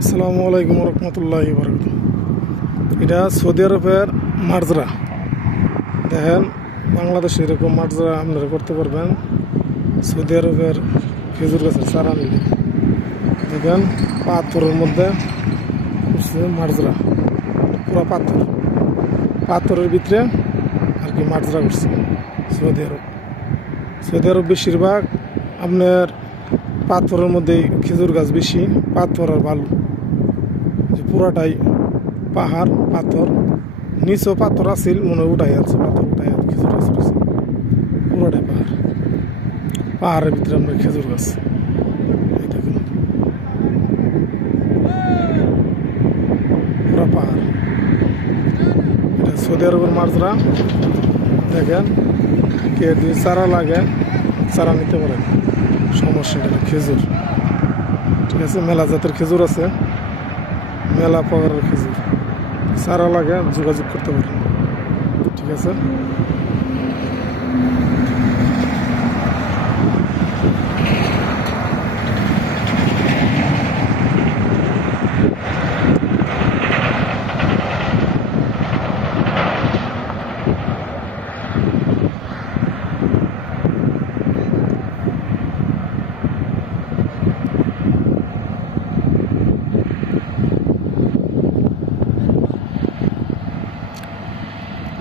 আসসালামু আলাইকুম রহমতুল্লাহি বরকাতুহু। এটা সৌদি আরবের মার্জরা। দেখেন, বাংলাদেশে এরকম মার্জরা আপনারা করতে পারবেন। সৌদি আরবের খেজুর গাছের চারা নিলে দেখেন পাথরের মধ্যে করছে মার্জরা, পুরো পাথরের ভিতরে আর কি মার্জরা করছে। সৌদি আরব বেশিরভাগ আপনার পাথরের মধ্যে খেজুর গাছ বেশি, পাথর আর বালু, যে পুরাটাই পাহাড় পাথর, নিচেও পাথর আছিল মনে হয় উঠাই আছে, পাথর উঠাই আছে, খেজুর গাছ রয়েছে, পুরাটাই পাহাড়ের ভিতরে আমরা খেজুর গাছ। এই দেখুন পুরা পাহাড়, এটা সৌদি আরবের মার্জরা। দেখেন, কে যদি চারা লাগে চারা নিতে পারেন, সমস্যা নেই। খেজুর ঠিক আছে, মেলা জাতের খেজুর আছে, মেলা প্রকারের খেজুর। চারা লাগে যোগাযোগ করতে পারেন, ঠিক আছে।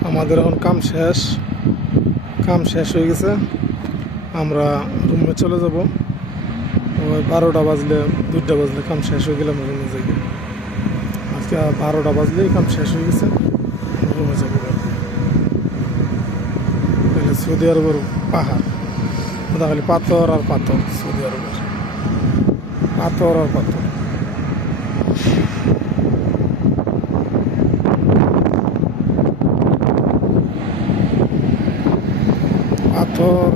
আমাদের এখন কাম শেষ হয়ে গেছে, আমরা রুমে চলে যাব। ওই 12টা বাজলে 2টা বাজলে কাম শেষ হয়ে গেলে আমরা রুমে যাই। আজকে 12টা বাজলেই কাম শেষ হয়ে গেছে, রুমে যাব। সৌদি আরবের পাহাড়, খালি পাথর আর পাথর, সৌদি আরবের পাথর আর পাথর। পাথর